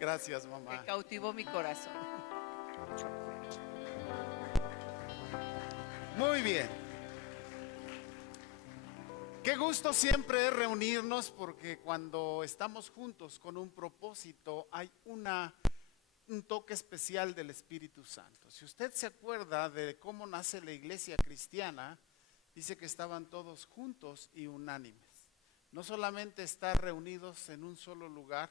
Gracias, mamá. Que cautivó mi corazón. Muy bien. Qué gusto siempre es reunirnos, porque cuando estamos juntos con un propósito hay un toque especial del Espíritu Santo. Si usted se acuerda de cómo nace la iglesia cristiana, dice que estaban todos juntos y unánimes. No solamente estar reunidos en un solo lugar,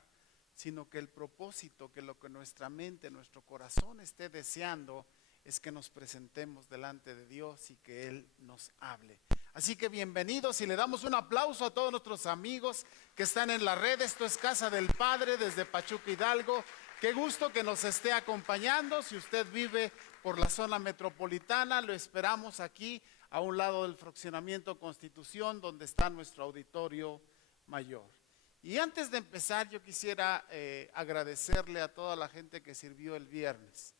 sino que el propósito, que lo que nuestra mente, nuestro corazón esté deseando, es que nos presentemos delante de Dios y que Él nos hable. Así que bienvenidos, y le damos un aplauso a todos nuestros amigos que están en la red. Esto es Casa del Padre desde Pachuca, Hidalgo. Qué gusto que nos esté acompañando. Si usted vive por la zona metropolitana, lo esperamos aquí a un lado del fraccionamiento Constitución, donde está nuestro auditorio mayor. Y antes de empezar, yo quisiera agradecerle a toda la gente que sirvió el viernes.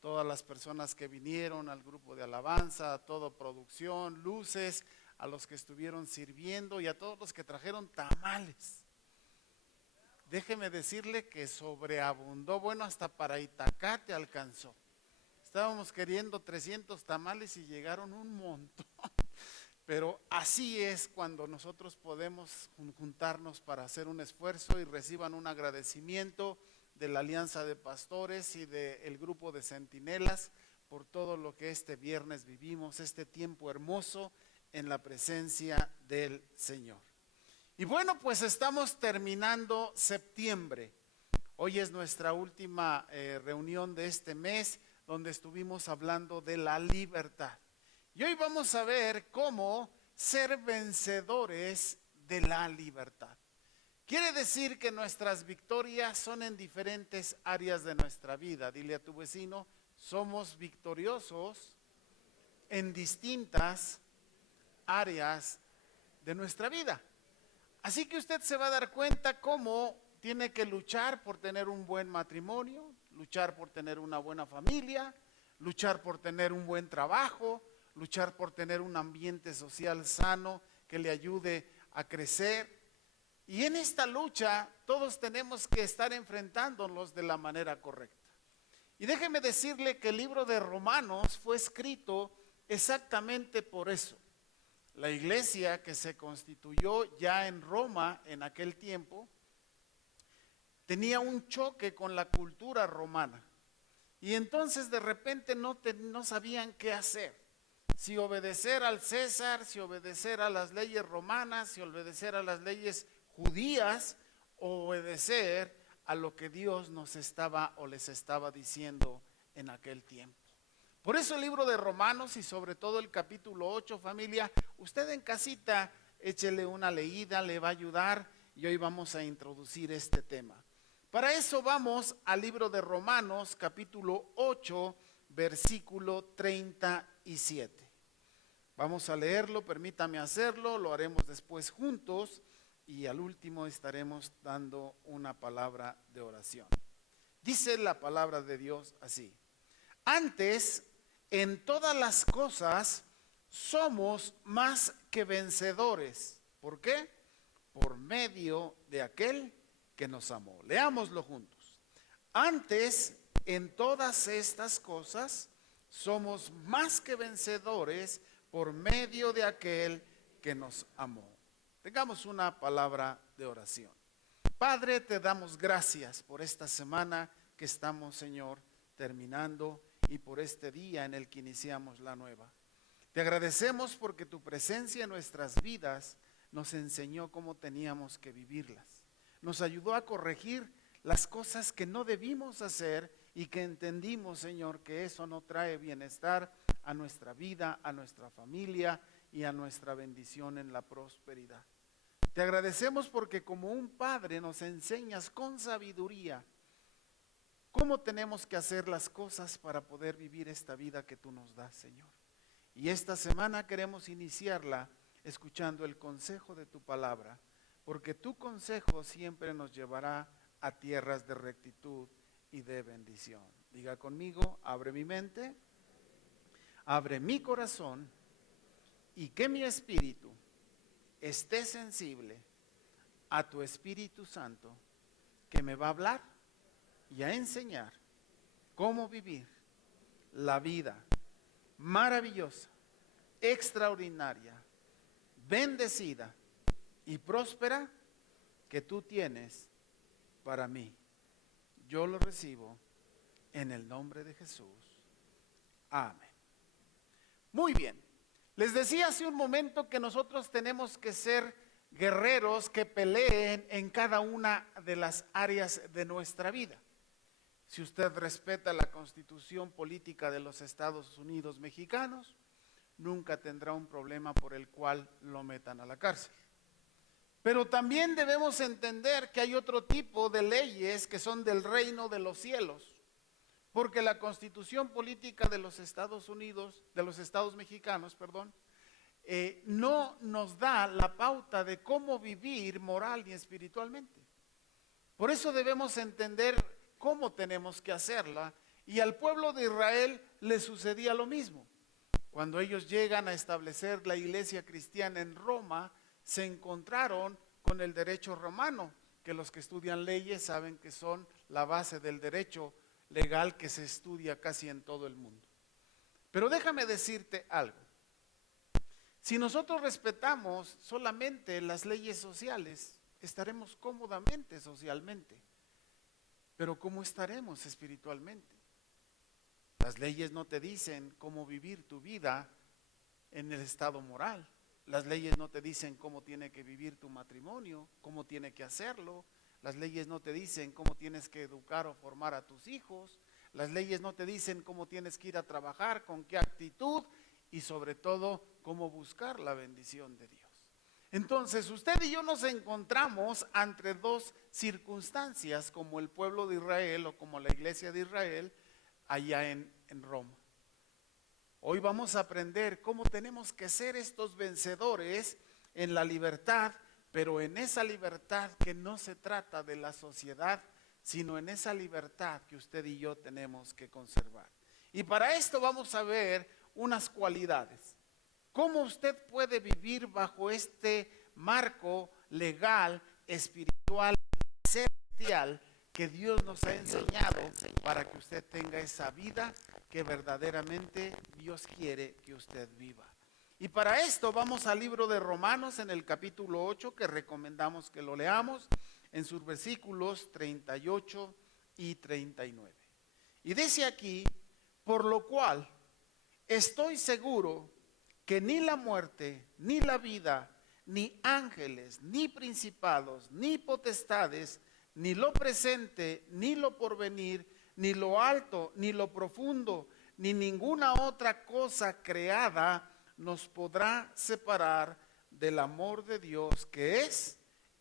Todas las personas que vinieron al grupo de alabanza, a toda producción, luces, a los que estuvieron sirviendo y a todos los que trajeron tamales. Déjeme decirle que sobreabundó, bueno, hasta para Itacate alcanzó. Estábamos queriendo 300 tamales y llegaron un montón. Pero así es cuando nosotros podemos juntarnos para hacer un esfuerzo y reciban un agradecimiento de la Alianza de Pastores y del grupo de Centinelas por todo lo que este viernes vivimos, este tiempo hermoso en la presencia del Señor. Y bueno, pues estamos terminando septiembre. Hoy es nuestra última reunión de este mes, donde estuvimos hablando de la libertad. Y hoy vamos a ver cómo ser vencedores de la libertad. Quiere decir que nuestras victorias son en diferentes áreas de nuestra vida. Dile a tu vecino, somos victoriosos en distintas áreas de nuestra vida. Así que usted se va a dar cuenta cómo tiene que luchar por tener un buen matrimonio, luchar por tener una buena familia, luchar por tener un buen trabajo, luchar por tener un ambiente social sano que le ayude a crecer. Y en esta lucha todos tenemos que estar enfrentándonos de la manera correcta. Y déjeme decirle que el libro de Romanos fue escrito exactamente por eso. La iglesia que se constituyó ya en Roma en aquel tiempo tenía un choque con la cultura romana. Y entonces de repente no sabían qué hacer. Si obedecer al César, si obedecer a las leyes romanas, si obedecer a las leyes judías, o obedecer a lo que Dios nos estaba o les estaba diciendo en aquel tiempo. Por eso el libro de Romanos, y sobre todo el capítulo 8, familia, usted en casita échele una leída, le va a ayudar, y hoy vamos a introducir este tema. Para eso vamos al libro de Romanos, capítulo 8, versículo 37. Vamos a leerlo, permítame hacerlo, lo haremos después juntos y al último estaremos dando una palabra de oración. Dice la palabra de Dios así: antes, en todas las cosas, somos más que vencedores. ¿Por qué? Por medio de aquel que nos amó. Leámoslo juntos. Antes, en todas estas cosas, somos más que vencedores por medio de aquel que nos amó. Tengamos una palabra de oración. Padre, te damos gracias por esta semana que estamos, Señor, terminando, y por este día en el que iniciamos la nueva. Te agradecemos porque tu presencia en nuestras vidas nos enseñó cómo teníamos que vivirlas. Nos ayudó a corregir las cosas que no debimos hacer y que entendimos, Señor, que eso no trae bienestar a nuestra vida, a nuestra familia y a nuestra bendición en la prosperidad. Te agradecemos porque como un padre nos enseñas con sabiduría cómo tenemos que hacer las cosas para poder vivir esta vida que tú nos das, Señor. Y esta semana queremos iniciarla escuchando el consejo de tu palabra, porque tu consejo siempre nos llevará a tierras de rectitud y de bendición. Diga conmigo, abre mi mente, abre mi corazón, y que mi espíritu esté sensible a tu Espíritu Santo, que me va a hablar y a enseñar cómo vivir la vida maravillosa, extraordinaria, bendecida y próspera que tú tienes para mí. Yo lo recibo en el nombre de Jesús. Amén. Muy bien. Les decía hace un momento que nosotros tenemos que ser guerreros que peleen en cada una de las áreas de nuestra vida. Si usted respeta la Constitución política de los Estados Unidos mexicanos, nunca tendrá un problema por el cual lo metan a la cárcel. Pero también debemos entender que hay otro tipo de leyes que son del reino de los cielos, porque la Constitución política de los Estados Unidos, de los Estados mexicanos, no nos da la pauta de cómo vivir moral y espiritualmente. Por eso debemos entender cómo tenemos que hacerla, y al pueblo de Israel le sucedía lo mismo. Cuando ellos llegan a establecer la iglesia cristiana en Roma, se encontraron con el derecho romano, que los que estudian leyes saben que son la base del derecho legal que se estudia casi en todo el mundo. Pero déjame decirte algo. Si nosotros respetamos solamente las leyes sociales, estaremos cómodamente socialmente. Pero ¿cómo estaremos espiritualmente? Las leyes no te dicen cómo vivir tu vida en el estado moral. Las leyes no te dicen cómo tiene que vivir tu matrimonio, cómo tiene que hacerlo. Las leyes no te dicen cómo tienes que educar o formar a tus hijos. Las leyes no te dicen cómo tienes que ir a trabajar, con qué actitud y sobre todo cómo buscar la bendición de Dios. Entonces usted y yo nos encontramos ante dos circunstancias como el pueblo de Israel o como la iglesia de Israel allá en Roma. Hoy vamos a aprender cómo tenemos que ser estos vencedores en la libertad, pero en esa libertad que no se trata de la sociedad, sino en esa libertad que usted y yo tenemos que conservar. Y para esto vamos a ver unas cualidades. ¿Cómo usted puede vivir bajo este marco legal, espiritual, celestial que Dios nos ha enseñado para que usted tenga esa vida que verdaderamente Dios quiere que usted viva? Y para esto vamos al libro de Romanos en el capítulo 8, que recomendamos que lo leamos en sus versículos 38 y 39. Y dice aquí: por lo cual estoy seguro que ni la muerte, ni la vida, ni ángeles, ni principados, ni potestades, ni lo presente, ni lo porvenir, ni lo alto, ni lo profundo, ni ninguna otra cosa creada nos podrá separar del amor de Dios que es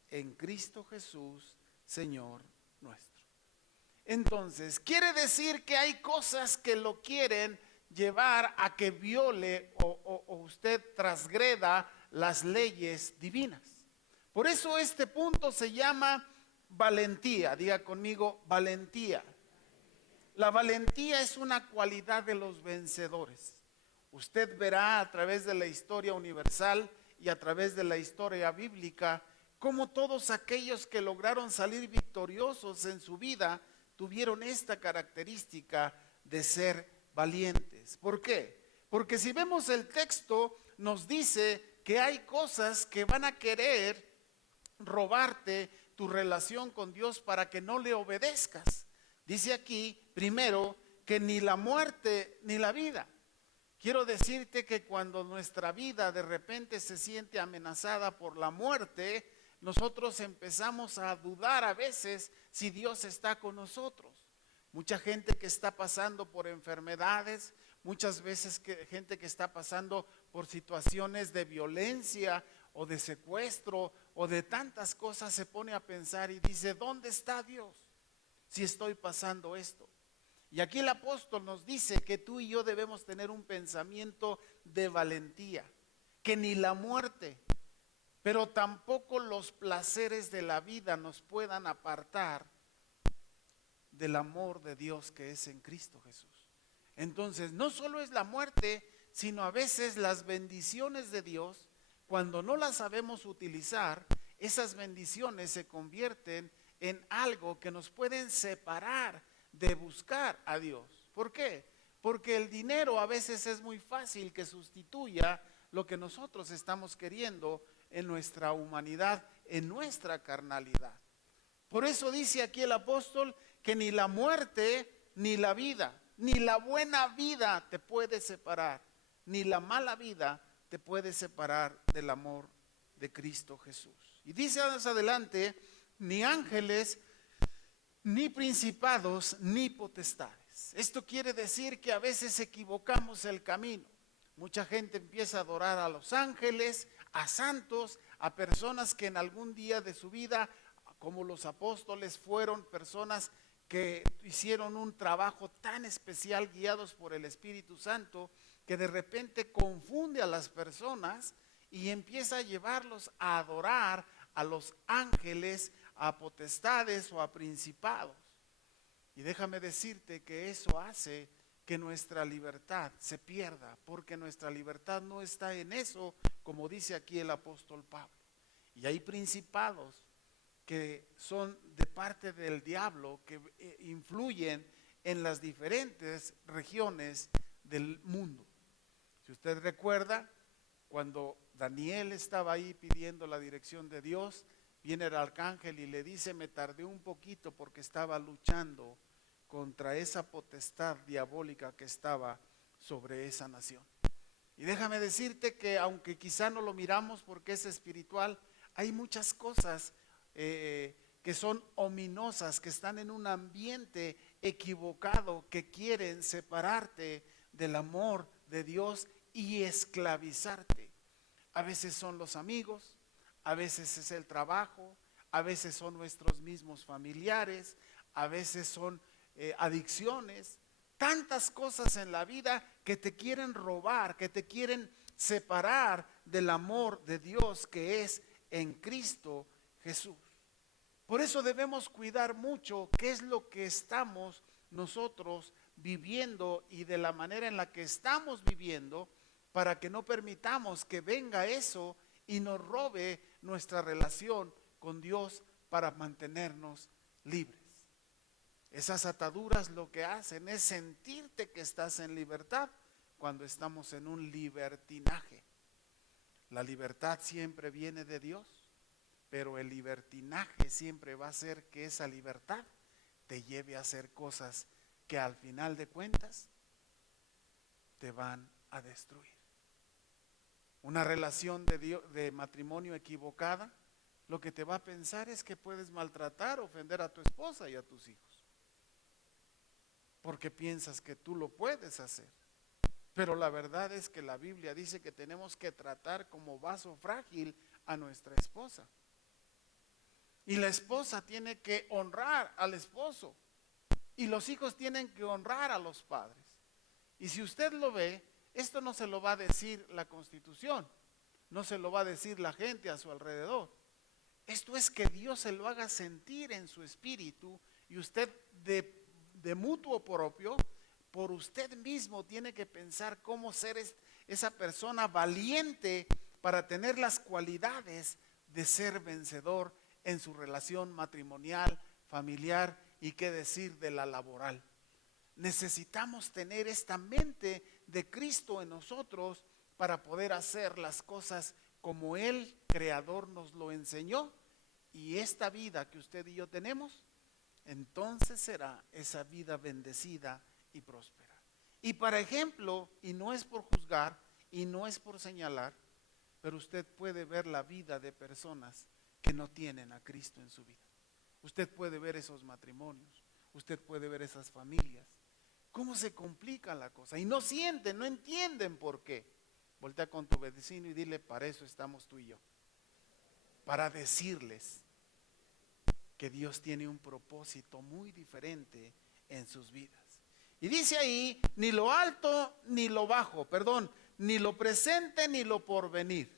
en Cristo Jesús, Señor nuestro. Entonces, quiere decir que hay cosas que lo quieren llevar a que viole o usted transgreda las leyes divinas. Por eso este punto se llama valentía. Diga conmigo, valentía. La valentía es una cualidad de los vencedores. Usted verá a través de la historia universal y a través de la historia bíblica cómo todos aquellos que lograron salir victoriosos en su vida tuvieron esta característica de ser valientes. ¿Por qué? Porque si vemos el texto, nos dice que hay cosas que van a querer robarte tu relación con Dios para que no le obedezcas. Dice aquí, primero, que ni la muerte ni la vida. Quiero decirte que cuando nuestra vida de repente se siente amenazada por la muerte, nosotros empezamos a dudar a veces si Dios está con nosotros. Mucha gente que está pasando por enfermedades, muchas veces gente que está pasando por situaciones de violencia o de secuestro o de tantas cosas, se pone a pensar y dice: ¿dónde está Dios si estoy pasando esto? Y aquí el apóstol nos dice que tú y yo debemos tener un pensamiento de valentía, que ni la muerte, pero tampoco los placeres de la vida nos puedan apartar del amor de Dios que es en Cristo Jesús. Entonces, no solo es la muerte, sino a veces las bendiciones de Dios, cuando no las sabemos utilizar, esas bendiciones se convierten en algo que nos pueden separar de buscar a Dios. ¿Por qué? Porque el dinero a veces es muy fácil que sustituya lo que nosotros estamos queriendo en nuestra humanidad, en nuestra carnalidad. Por eso dice aquí el apóstol que ni la muerte, ni la vida, ni la buena vida te puede separar, ni la mala vida te puede separar del amor de Cristo Jesús. Y dice más adelante, ni ángeles, ni principados, ni potestades. Esto quiere decir que a veces equivocamos el camino. Mucha gente empieza a adorar a los ángeles, a santos, a personas que en algún día de su vida, como los apóstoles, fueron personas que hicieron un trabajo tan especial guiados por el Espíritu Santo, que de repente confunde a las personas y empieza a llevarlos a adorar a los ángeles, a potestades o a principados. Y déjame decirte que eso hace que nuestra libertad se pierda, porque nuestra libertad no está en eso, como dice aquí el apóstol Pablo. Y hay principados que son de parte del diablo, que influyen en las diferentes regiones del mundo. Si usted recuerda, cuando Daniel estaba ahí pidiendo la dirección de Dios, viene el arcángel y le dice: me tardé un poquito porque estaba luchando contra esa potestad diabólica que estaba sobre esa nación. Y déjame decirte que aunque quizá no lo miramos porque es espiritual, hay muchas cosas que son ominosas, que están en un ambiente equivocado, que quieren separarte del amor de Dios y esclavizarte. A veces son los amigos, a veces es el trabajo, a veces son nuestros mismos familiares, a veces son adicciones, tantas cosas en la vida que te quieren robar, que te quieren separar del amor de Dios que es en Cristo Jesús. Por eso debemos cuidar mucho qué es lo que estamos nosotros viviendo y de la manera en la que estamos viviendo, para que no permitamos que venga eso y nos robe nuestra relación con Dios para mantenernos libres. Esas ataduras lo que hacen es sentirte que estás en libertad cuando estamos en un libertinaje. La libertad siempre viene de Dios, pero el libertinaje siempre va a hacer que esa libertad te lleve a hacer cosas que al final de cuentas te van a destruir. Una relación de matrimonio equivocada, lo que te va a pensar es que puedes maltratar, ofender a tu esposa y a tus hijos, porque piensas que tú lo puedes hacer. Pero la verdad es que la Biblia dice que tenemos que tratar como vaso frágil a nuestra esposa. Y la esposa tiene que honrar al esposo. Y los hijos tienen que honrar a los padres. Y si usted lo ve, esto no se lo va a decir la Constitución, no se lo va a decir la gente a su alrededor. Esto es que Dios se lo haga sentir en su espíritu, y usted de mutuo propio, por usted mismo tiene que pensar cómo ser esa persona valiente para tener las cualidades de ser vencedor en su relación matrimonial, familiar y qué decir de la laboral. Necesitamos tener esta mente de Cristo en nosotros para poder hacer las cosas como Él, Creador, nos lo enseñó. Y esta vida que usted y yo tenemos, entonces será esa vida bendecida y próspera. Y para ejemplo, y no es por juzgar, y no es por señalar, pero usted puede ver la vida de personas que no tienen a Cristo en su vida. Usted puede ver esos matrimonios, usted puede ver esas familias, cómo se complica la cosa, y no sienten, no entienden por qué. Voltea con tu vecino y dile: para eso estamos tú y yo, para decirles que Dios tiene un propósito muy diferente en sus vidas. Y dice ahí: ni lo alto ni lo bajo, ni lo presente ni lo porvenir.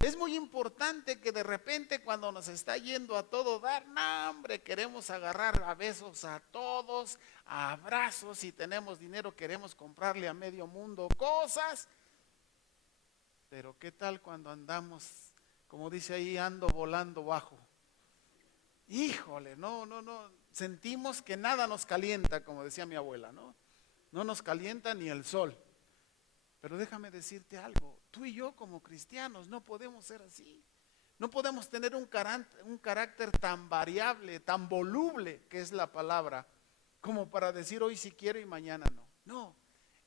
Es muy importante que de repente, cuando nos está yendo a todo dar, no, hombre, queremos agarrar a besos a todos, a abrazos. Si tenemos dinero, queremos comprarle a medio mundo cosas. Pero ¿qué tal cuando andamos, como dice ahí, ando volando bajo? híjole, no, sentimos que nada nos calienta, como decía mi abuela, ¿no? No nos calienta ni el sol. Pero déjame decirte algo, tú y yo como cristianos no podemos ser así. No podemos tener un carácter tan variable, tan voluble, que es la palabra, como para decir hoy sí quiero y mañana no. No,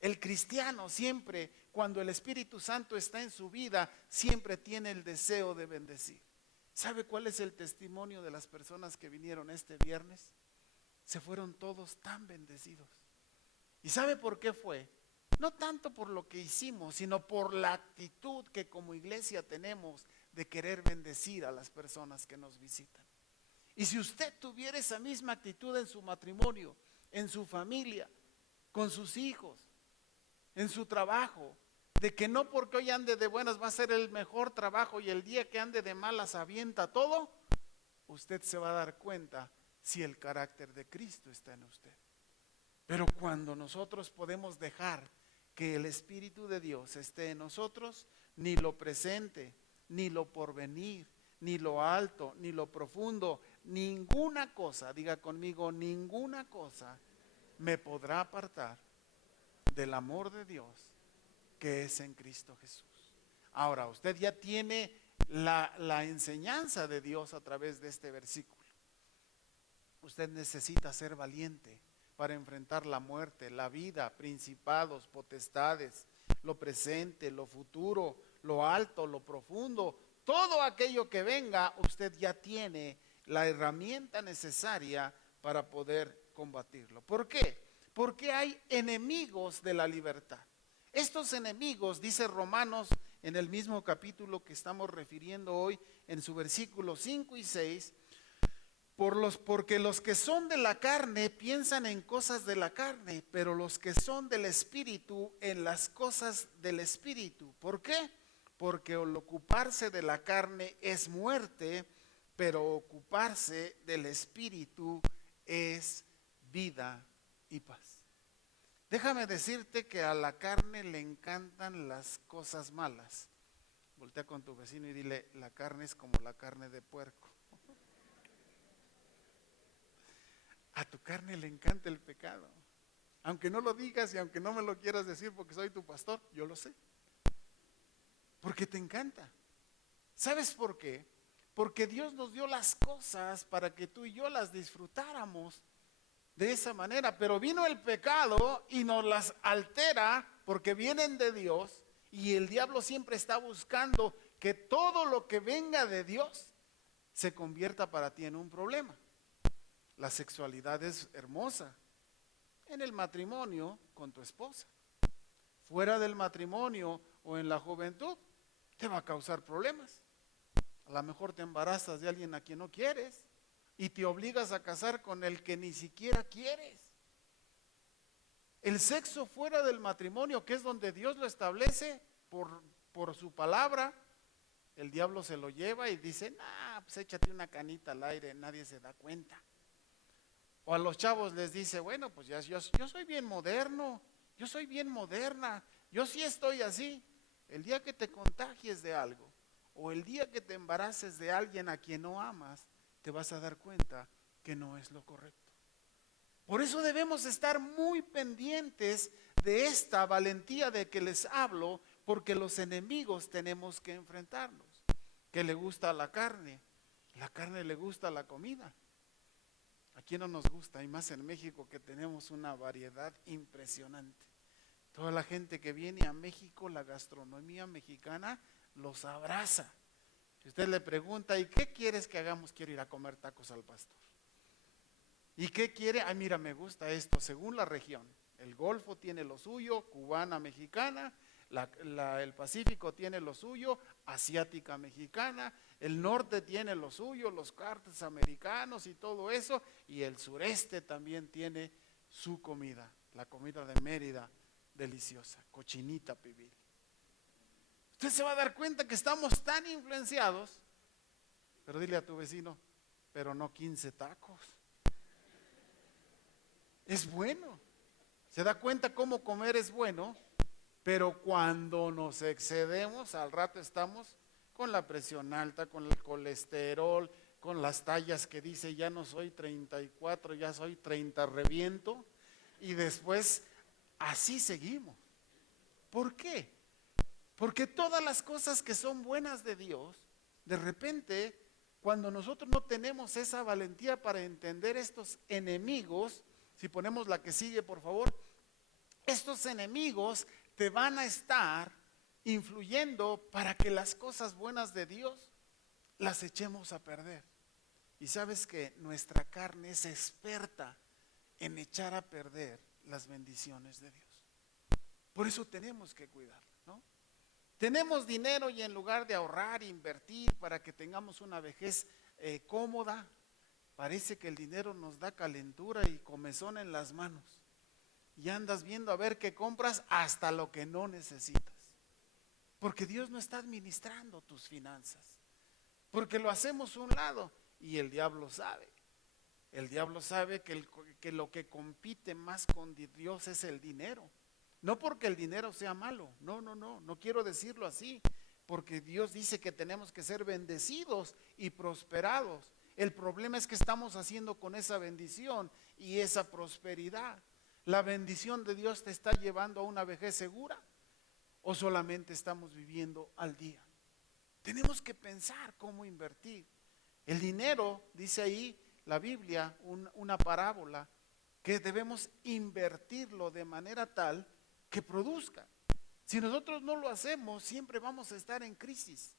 el cristiano siempre, cuando el Espíritu Santo está en su vida, siempre tiene el deseo de bendecir. ¿Sabe cuál es el testimonio de las personas que vinieron este viernes? Se fueron todos tan bendecidos. ¿Y sabe por qué fue? No tanto por lo que hicimos, sino por la actitud que como iglesia tenemos de querer bendecir a las personas que nos visitan. Y si usted tuviera esa misma actitud en su matrimonio, en su familia, con sus hijos, en su trabajo, de que no porque hoy ande de buenas va a ser el mejor trabajo y el día que ande de malas avienta todo, usted se va a dar cuenta si el carácter de Cristo está en usted. Pero cuando nosotros podemos dejar que el Espíritu de Dios esté en nosotros, ni lo presente, ni lo porvenir, ni lo alto, ni lo profundo, ninguna cosa, diga conmigo, ninguna cosa me podrá apartar del amor de Dios que es en Cristo Jesús. Ahora, usted ya tiene la enseñanza de Dios a través de este versículo. Usted necesita ser valiente para enfrentar la muerte, la vida, principados, potestades, lo presente, lo futuro, lo alto, lo profundo, todo aquello que venga, usted ya tiene la herramienta necesaria para poder combatirlo. ¿Por qué? Porque hay enemigos de la libertad. Estos enemigos, dice Romanos en el mismo capítulo que estamos refiriendo hoy, en su versículo 5 y 6, porque los que son de la carne piensan en cosas de la carne, pero los que son del Espíritu en las cosas del Espíritu. ¿Por qué? Porque el ocuparse de la carne es muerte, pero ocuparse del Espíritu es vida y paz. Déjame decirte que a la carne le encantan las cosas malas. Voltea con tu vecino y dile, la carne es como la carne de puerco. A tu carne le encanta el pecado. Aunque no lo digas y aunque no me lo quieras decir porque soy tu pastor, yo lo sé. Porque te encanta. ¿Sabes por qué? Porque Dios nos dio las cosas para que tú y yo las disfrutáramos de esa manera. Pero vino el pecado y nos las altera porque vienen de Dios. Y el diablo siempre está buscando que todo lo que venga de Dios se convierta para ti en un problema. La sexualidad es hermosa en el matrimonio con tu esposa. Fuera del matrimonio o en la juventud te va a causar problemas. A lo mejor te embarazas de alguien a quien no quieres y te obligas a casar con el que ni siquiera quieres. El sexo fuera del matrimonio, que es donde Dios lo establece por su palabra, el diablo se lo lleva y dice, nah, pues échate una canita al aire, nadie se da cuenta. O a los chavos les dice, bueno, pues yo soy bien moderno, yo soy bien moderna, yo sí estoy así. El día que te contagies de algo o el día que te embaraces de alguien a quien no amas, te vas a dar cuenta que no es lo correcto. Por eso debemos estar muy pendientes de esta valentía de que les hablo, porque los enemigos tenemos que enfrentarnos. ¿Qué le gusta a la carne? La carne le gusta la comida. ¿A quién no nos gusta? Y más en México, que tenemos una variedad impresionante. Toda la gente que viene a México, la gastronomía mexicana los abraza. Si usted le pregunta, ¿y qué quieres que hagamos? Quiero ir a comer tacos al pastor. ¿Y qué quiere? Ay, mira, me gusta esto, según la región. El Golfo tiene lo suyo, cubana, mexicana, el Pacífico tiene lo suyo, asiática, mexicana, el norte tiene lo suyo, los cartes americanos y todo eso, y el sureste también tiene su comida, la comida de Mérida, deliciosa, cochinita pibil. Usted se va a dar cuenta que estamos tan influenciados, pero dile a tu vecino, pero no 15 tacos. Es bueno. Se da cuenta cómo comer es bueno, pero cuando nos excedemos, al rato estamos con la presión alta, con el colesterol, con las tallas que dice ya no soy 34, ya soy 30 reviento, y después así seguimos. ¿Por qué? Porque todas las cosas que son buenas de Dios, de repente, cuando nosotros no tenemos esa valentía para entender estos enemigos, si ponemos la que sigue por favor, estos enemigos te van a estar influyendo para que las cosas buenas de Dios las echemos a perder. Y sabes que nuestra carne es experta en echar a perder las bendiciones de Dios. Por eso tenemos que cuidarla, ¿no? Tenemos dinero y en lugar de ahorrar, invertir para que tengamos una vejez cómoda, parece que el dinero nos da calentura y comezón en las manos. Y andas viendo a ver qué compras hasta lo que no necesitas. Porque Dios no está administrando tus finanzas. Porque lo hacemos a un lado y el diablo sabe. El diablo sabe que lo que compite más con Dios es el dinero. No porque el dinero sea malo, no quiero decirlo así, porque Dios dice que tenemos que ser bendecidos y prosperados. El problema es que estamos haciendo con esa bendición y esa prosperidad. ¿La bendición de Dios te está llevando a una vejez segura o solamente estamos viviendo al día? Tenemos que pensar cómo invertir. El dinero, dice ahí la Biblia, una parábola, que debemos invertirlo de manera tal que produzca. Si nosotros no lo hacemos, siempre vamos a estar en crisis.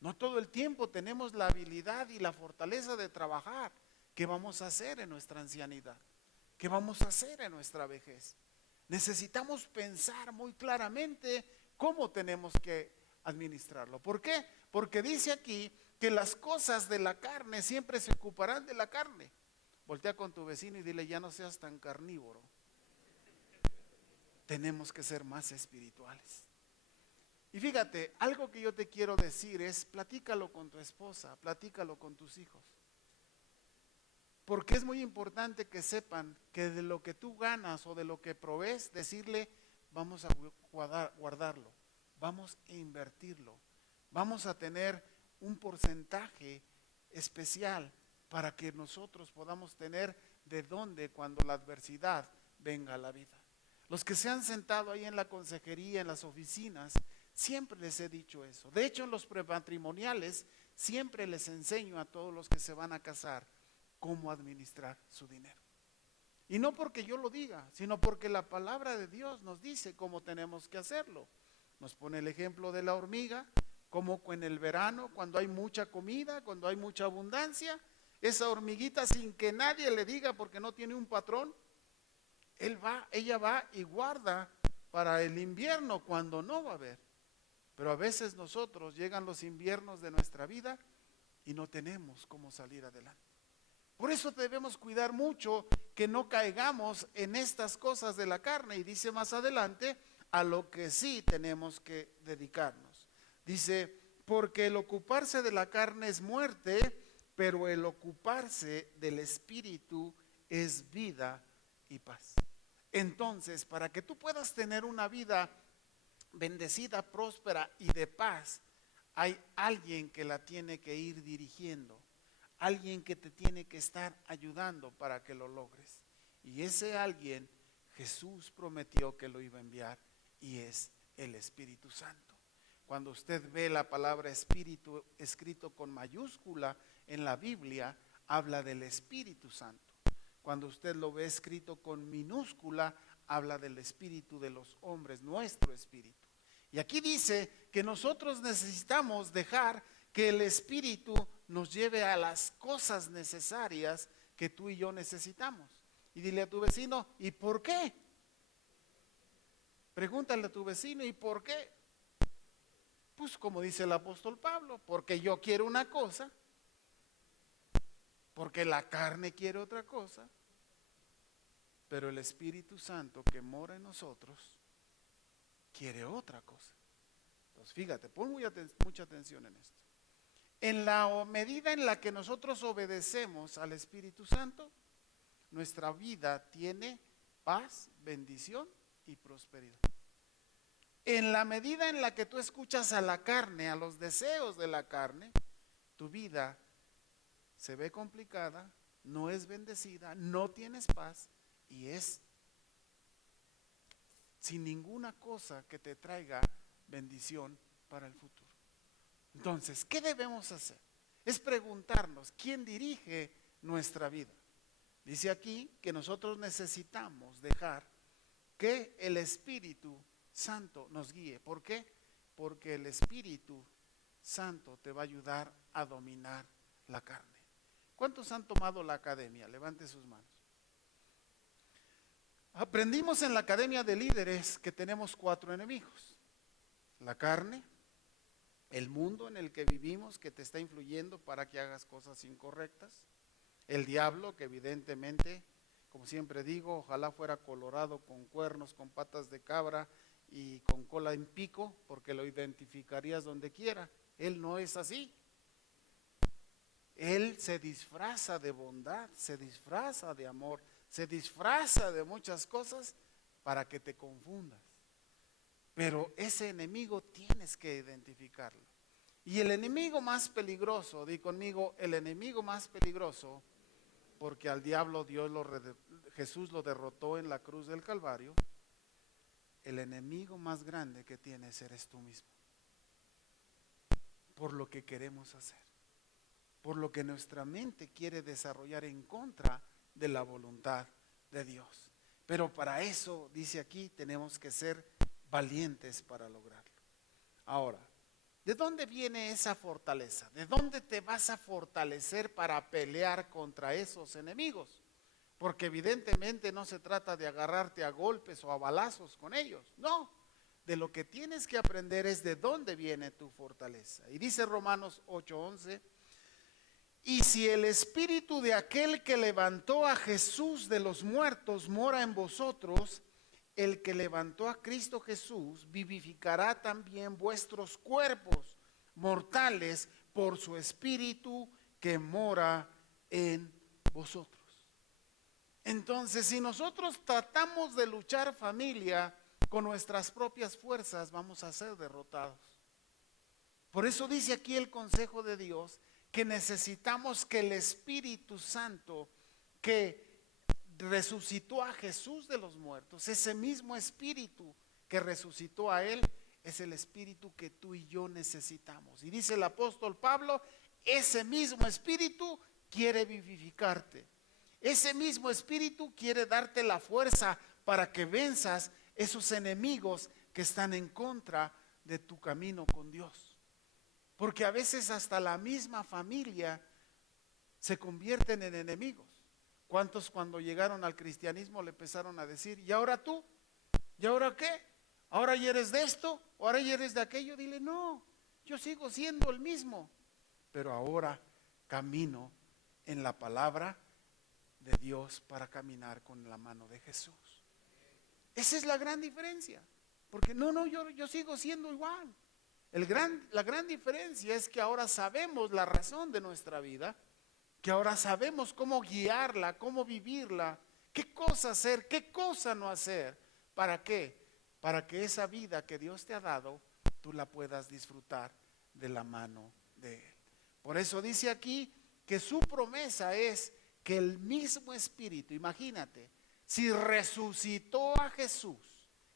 No todo el tiempo tenemos la habilidad y la fortaleza de trabajar. ¿Qué vamos a hacer en nuestra ancianidad? ¿Qué vamos a hacer en nuestra vejez? Necesitamos pensar muy claramente cómo tenemos que administrarlo. ¿Por qué? Porque dice aquí que las cosas de la carne siempre se ocuparán de la carne. Voltea con tu vecino y dile, ya no seas tan carnívoro. Tenemos que ser más espirituales. Y fíjate, algo que yo te quiero decir es, platícalo con tu esposa, platícalo con tus hijos. Porque es muy importante que sepan que de lo que tú ganas o de lo que provees, decirle, vamos a guardarlo, vamos a invertirlo, vamos a tener un porcentaje especial para que nosotros podamos tener de dónde cuando la adversidad venga a la vida. Los que se han sentado ahí en la consejería, en las oficinas, siempre les he dicho eso. De hecho, en los prematrimoniales siempre les enseño a todos los que se van a casar cómo administrar su dinero. Y no porque yo lo diga, sino porque la palabra de Dios nos dice cómo tenemos que hacerlo. Nos pone el ejemplo de la hormiga, como en el verano, cuando hay mucha comida, cuando hay mucha abundancia, esa hormiguita sin que nadie le diga porque no tiene un patrón, ella va y guarda para el invierno cuando no va a haber. Pero a veces nosotros llegan los inviernos de nuestra vida y no tenemos cómo salir adelante. Por eso debemos cuidar mucho que no caigamos en estas cosas de la carne. Y dice más adelante, a lo que sí tenemos que dedicarnos. Dice, porque el ocuparse de la carne es muerte, pero el ocuparse del espíritu es vida y paz. Entonces, para que tú puedas tener una vida bendecida, próspera y de paz, hay alguien que la tiene que ir dirigiendo. Alguien que te tiene que estar ayudando para que lo logres. Y ese alguien, Jesús prometió que lo iba a enviar y es el Espíritu Santo. Cuando usted ve la palabra Espíritu escrito con mayúscula en la Biblia, habla del Espíritu Santo. Cuando usted lo ve escrito con minúscula, habla del Espíritu de los hombres, nuestro Espíritu. Y aquí dice que nosotros necesitamos dejar que el Espíritu nos lleve a las cosas necesarias que tú y yo necesitamos. Y dile a tu vecino, ¿y por qué? Pregúntale a tu vecino, ¿y por qué? Pues como dice el apóstol Pablo, porque yo quiero una cosa, porque la carne quiere otra cosa, pero el Espíritu Santo que mora en nosotros quiere otra cosa. Entonces fíjate, pon mucha atención en esto. En la medida en la que nosotros obedecemos al Espíritu Santo, nuestra vida tiene paz, bendición y prosperidad. En la medida en la que tú escuchas a la carne, a los deseos de la carne, tu vida se ve complicada, no es bendecida, no tienes paz y es sin ninguna cosa que te traiga bendición para el futuro. Entonces, ¿qué debemos hacer? Es preguntarnos, ¿quién dirige nuestra vida? Dice aquí que nosotros necesitamos dejar que el Espíritu Santo nos guíe. ¿Por qué? Porque el Espíritu Santo te va a ayudar a dominar la carne. ¿Cuántos han tomado la academia? Levante sus manos. Aprendimos en la academia de líderes que tenemos 4 enemigos: la carne, el mundo en el que vivimos, que te está influyendo para que hagas cosas incorrectas; el diablo, que evidentemente, como siempre digo, ojalá fuera colorado, con cuernos, con patas de cabra y con cola en pico, porque lo identificarías donde quiera. Él no es así. Él se disfraza de bondad, se disfraza de amor, se disfraza de muchas cosas para que te confundas. Pero ese enemigo tienes que identificarlo. Y el enemigo más peligroso, di conmigo, el enemigo más peligroso, porque al diablo Jesús lo derrotó en la cruz del Calvario. El enemigo más grande que tienes eres tú mismo, por lo que queremos hacer, por lo que nuestra mente quiere desarrollar en contra de la voluntad de Dios. Pero para eso, dice aquí, tenemos que ser valientes para lograrlo. Ahora, ¿de dónde viene esa fortaleza? ¿De dónde te vas a fortalecer para pelear contra esos enemigos? Porque evidentemente no se trata de agarrarte a golpes o a balazos con ellos, no. De lo que tienes que aprender es de dónde viene tu fortaleza. Y dice Romanos 8:11: y si el espíritu de aquel que levantó a Jesús de los muertos mora en vosotros, el que levantó a Cristo Jesús vivificará también vuestros cuerpos mortales por su espíritu que mora en vosotros. Entonces, si nosotros tratamos de luchar, familia, con nuestras propias fuerzas, vamos a ser derrotados. Por eso dice aquí el consejo de Dios, que necesitamos que el Espíritu Santo que resucitó a Jesús de los muertos, ese mismo Espíritu que resucitó a Él, es el Espíritu que tú y yo necesitamos. Y dice el apóstol Pablo, ese mismo Espíritu quiere vivificarte. Ese mismo Espíritu quiere darte la fuerza para que venzas esos enemigos que están en contra de tu camino con Dios. Porque a veces hasta la misma familia se convierten en enemigos. ¿Cuántos cuando llegaron al cristianismo le empezaron a decir, ¿y ahora tú? ¿Y ahora qué? ¿Ahora ya eres de esto? ¿Ahora ya eres de aquello? Dile, no, yo sigo siendo el mismo, pero ahora camino en la palabra de Dios para caminar con la mano de Jesús. Esa es la gran diferencia. Porque yo sigo siendo igual. La gran diferencia es que ahora sabemos la razón de nuestra vida, que ahora sabemos cómo guiarla, cómo vivirla, qué cosa hacer, qué cosa no hacer. ¿Para qué? Para que esa vida que Dios te ha dado, tú la puedas disfrutar de la mano de Él. Por eso dice aquí que su promesa es que el mismo Espíritu, imagínate, si resucitó a Jesús,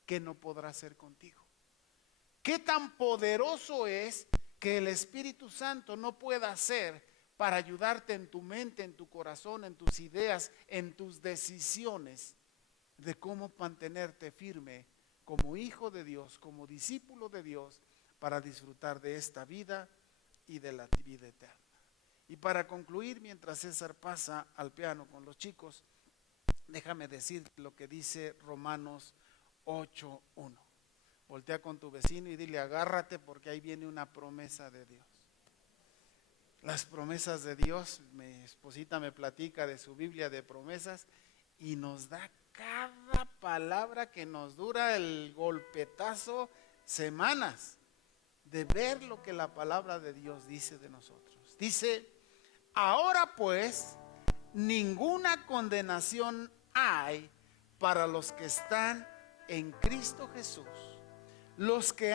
¿qué no podrá hacer contigo? ¿Qué tan poderoso es que el Espíritu Santo no pueda hacer para ayudarte en tu mente, en tu corazón, en tus ideas, en tus decisiones de cómo mantenerte firme como hijo de Dios, como discípulo de Dios, para disfrutar de esta vida y de la vida eterna? Y para concluir, mientras César pasa al piano con los chicos, déjame decir lo que dice Romanos 8:1. Voltea con tu vecino y dile, agárrate porque ahí viene una promesa de Dios. Las promesas de Dios, mi esposita me platica de su Biblia de promesas y nos da cada palabra que nos dura el golpetazo semanas de ver lo que la palabra de Dios dice de nosotros. Dice, ahora pues, ninguna condenación hay para los que están en Cristo Jesús. Los que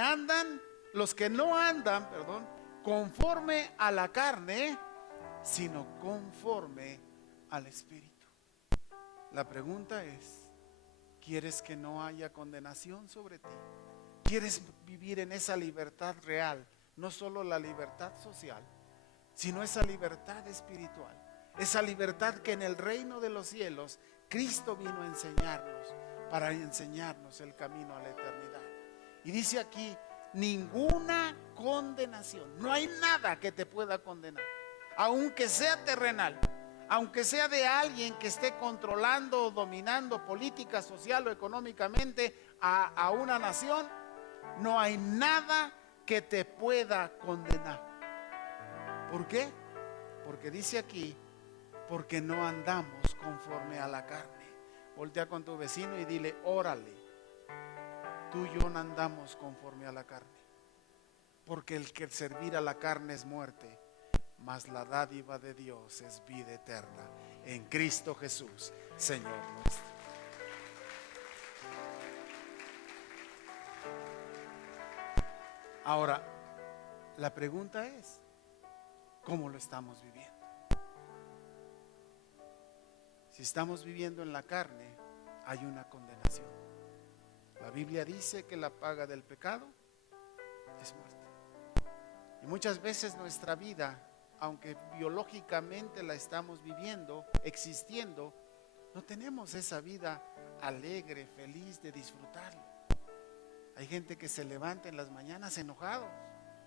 no andan, conforme a la carne, sino conforme al Espíritu. La pregunta es, ¿quieres que no haya condenación sobre ti? ¿Quieres vivir en esa libertad real? No solo la libertad social, sino esa libertad espiritual. Esa libertad que en el reino de los cielos Cristo vino a enseñarnos, para enseñarnos el camino a la eternidad. Y dice aquí, ninguna condenación. No hay nada que te pueda condenar, aunque sea terrenal, aunque sea de alguien que esté controlando o dominando política, social o económicamente a una nación. No hay nada que te pueda condenar. ¿Por qué? Porque dice aquí, porque no andamos conforme a la carne. Voltea con tu vecino y dile, órale, tú y yo no andamos conforme a la carne. Porque el que servir a la carne es muerte, mas la dádiva de Dios es vida eterna en Cristo Jesús, Señor nuestro. Ahora, la pregunta es, ¿cómo lo estamos viviendo? Si estamos viviendo en la carne, hay una condenación. La Biblia dice que la paga del pecado es muerte. Y muchas veces nuestra vida, aunque biológicamente la estamos viviendo, existiendo, no tenemos esa vida alegre, feliz de disfrutarlo. Hay gente que se levanta en las mañanas enojado.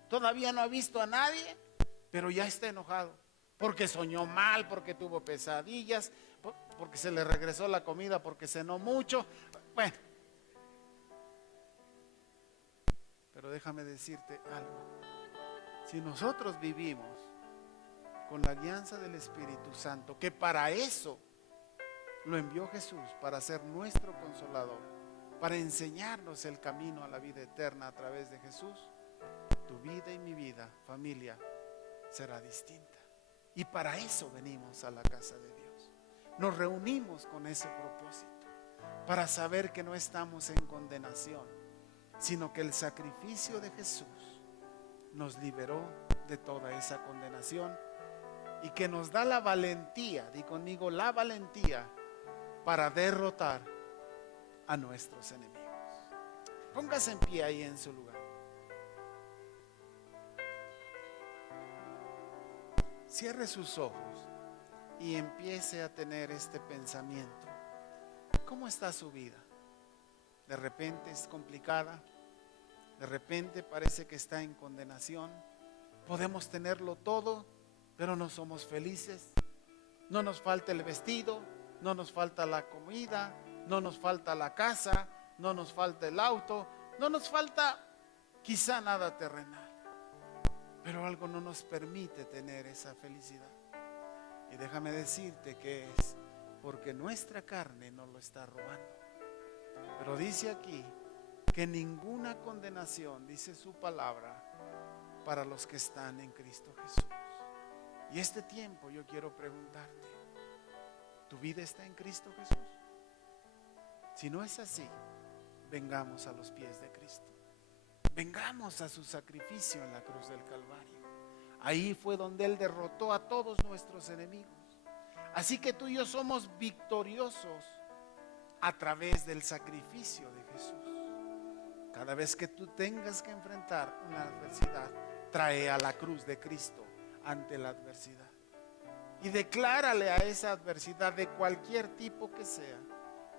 Todavía no ha visto a nadie, pero ya está enojado. Porque soñó mal, porque tuvo pesadillas, porque se le regresó la comida, porque cenó mucho. Bueno, pero déjame decirte algo. Si nosotros vivimos con la guianza del Espíritu Santo, que para eso lo envió Jesús, para ser nuestro consolador, para enseñarnos el camino a la vida eterna a través de Jesús, tu vida y mi vida, familia, será distinta. Y para eso venimos a la casa de Dios. Nos reunimos con ese propósito, para saber que no estamos en condenación, sino que el sacrificio de Jesús nos liberó de toda esa condenación y que nos da la valentía, di conmigo, la valentía para derrotar a nuestros enemigos. Póngase en pie ahí en su lugar. Cierre sus ojos y empiece a tener este pensamiento. ¿Cómo está su vida? De repente es complicada, de repente parece que está en condenación. Podemos tenerlo todo, pero no somos felices. No nos falta el vestido, no nos falta la comida, no nos falta la casa, no nos falta el auto, no nos falta quizá nada terrenal. Pero algo no nos permite tener esa felicidad. Y déjame decirte que es porque nuestra carne nos lo está robando. Pero dice aquí que ninguna condenación, dice su palabra, para los que están en Cristo Jesús. Y este tiempo yo quiero preguntarte, ¿tu vida está en Cristo Jesús? Si no es así, vengamos a los pies de Cristo. Vengamos a su sacrificio en la cruz del Calvario. Ahí fue donde Él derrotó a todos nuestros enemigos. Así que tú y yo somos victoriosos a través del sacrificio de Jesús. Cada vez que tú tengas que enfrentar una adversidad, trae a la cruz de Cristo ante la adversidad. Y declárale a esa adversidad de cualquier tipo que sea,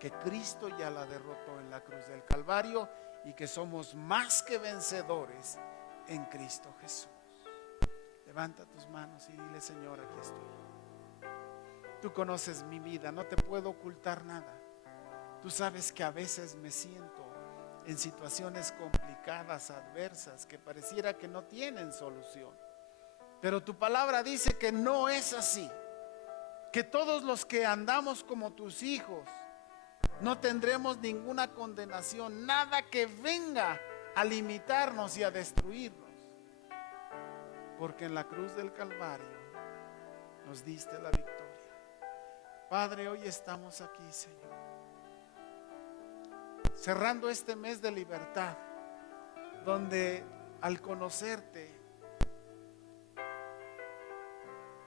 que Cristo ya la derrotó en la cruz del Calvario y que somos más que vencedores en Cristo Jesús. Levanta tus manos y dile: Señor, aquí estoy. Tú conoces mi vida, no te puedo ocultar nada. Tú sabes que a veces me siento en situaciones complicadas, adversas, que pareciera que no tienen solución. Pero tu palabra dice que no es así, que todos los que andamos como tus hijos no tendremos ninguna condenación, nada que venga a limitarnos y a destruirnos, porque en la cruz del Calvario nos diste la victoria. Padre, hoy estamos aquí, Señor, cerrando este mes de libertad, donde al conocerte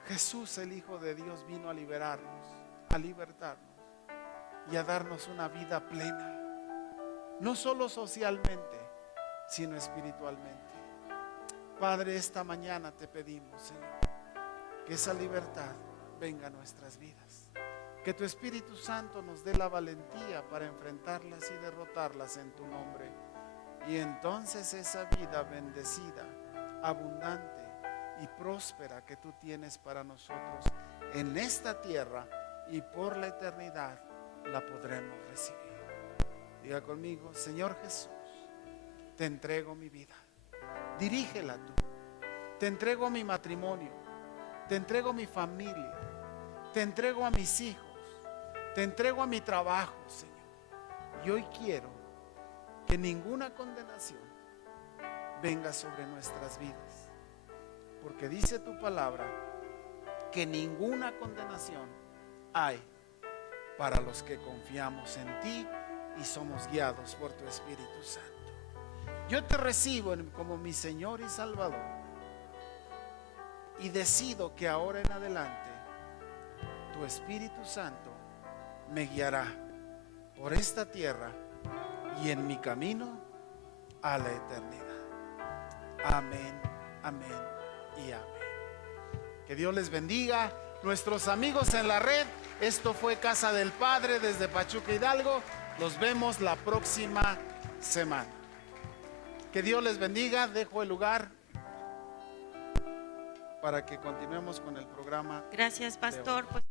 Jesús, el Hijo de Dios, vino a liberarnos, a libertarnos y a darnos una vida plena, no solo socialmente, sino espiritualmente. Padre, esta mañana te pedimos, Señor, que esa libertad venga a nuestras vidas, que tu Espíritu Santo nos dé la valentía para enfrentarlas y derrotarlas en tu nombre, y entonces esa vida bendecida, abundante y próspera que tú tienes para nosotros en esta tierra y por la eternidad la podremos recibir. Diga conmigo: Señor Jesús, te entrego mi vida, dirígela tú. Te entrego mi matrimonio, te entrego mi familia, te entrego a mis hijos, te entrego a mi trabajo, Señor. Y hoy quiero que ninguna condenación venga sobre nuestras vidas, porque dice tu palabra que ninguna condenación hay para los que confiamos en ti y somos guiados por tu Espíritu Santo. Yo te recibo como mi Señor y Salvador, y decido que ahora en adelante tu Espíritu Santo me guiará por esta tierra y en mi camino a la eternidad. Amén, amén y amén. Que Dios les bendiga. Nuestros amigos en la red, esto fue Casa del Padre desde Pachuca, Hidalgo. Los vemos la próxima semana. Que Dios les bendiga. Dejo el lugar para que continuemos con el programa. Gracias, pastor. Pues